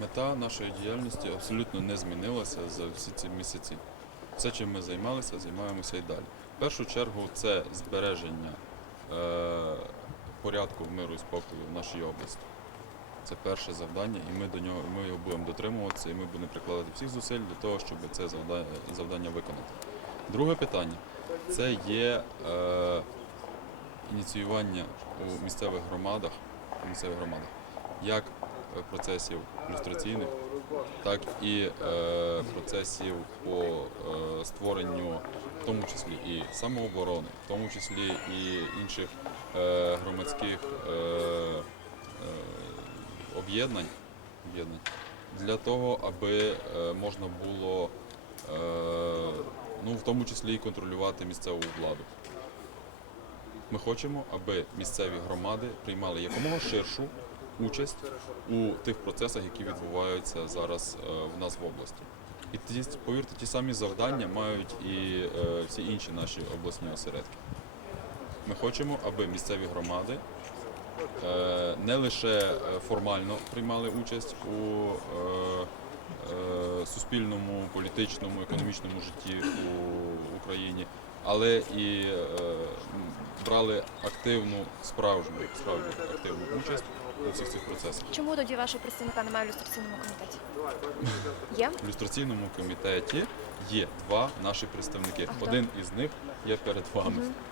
Мета нашої діяльності абсолютно не змінилася за всі ці місяці. Все, чим ми займалися, займаємося і далі. В першу чергу це збереження е, порядку миру і спокою в нашій області. Це перше завдання, і ми до нього ми його будемо дотримуватися, і ми будемо прикладати всіх зусиль для того, щоб це завдання, завдання виконати. Друге питання це є е, ініціювання у місцевих громадах, у місцевих громадах як е, процесів люстраційних, так і е, процесів по е, створенню, в тому числі і самооборони, в тому числі і інших е, громадських е, е, об'єднань, об'єднань для того, аби е, можна було е, ну, в тому числі і контролювати місцеву владу. Ми хочемо, аби місцеві громади приймали якомога ширшу участь у тих процесах, які відбуваються зараз е, в нас в області. І ті, повірте, ті самі завдання мають і е, всі інші наші обласні осередки. Ми хочемо, аби місцеві громади е, не лише формально приймали участь у суспільному, політичному, економічному житті у Україні, але і брали активну, справжню, справді активну участь у всіх цих процесах. Чому тоді вашого представника немає в ілюстраційному комітеті? Є? В ілюстраційному комітеті є два наші представники. А хто? Один із них є перед вами.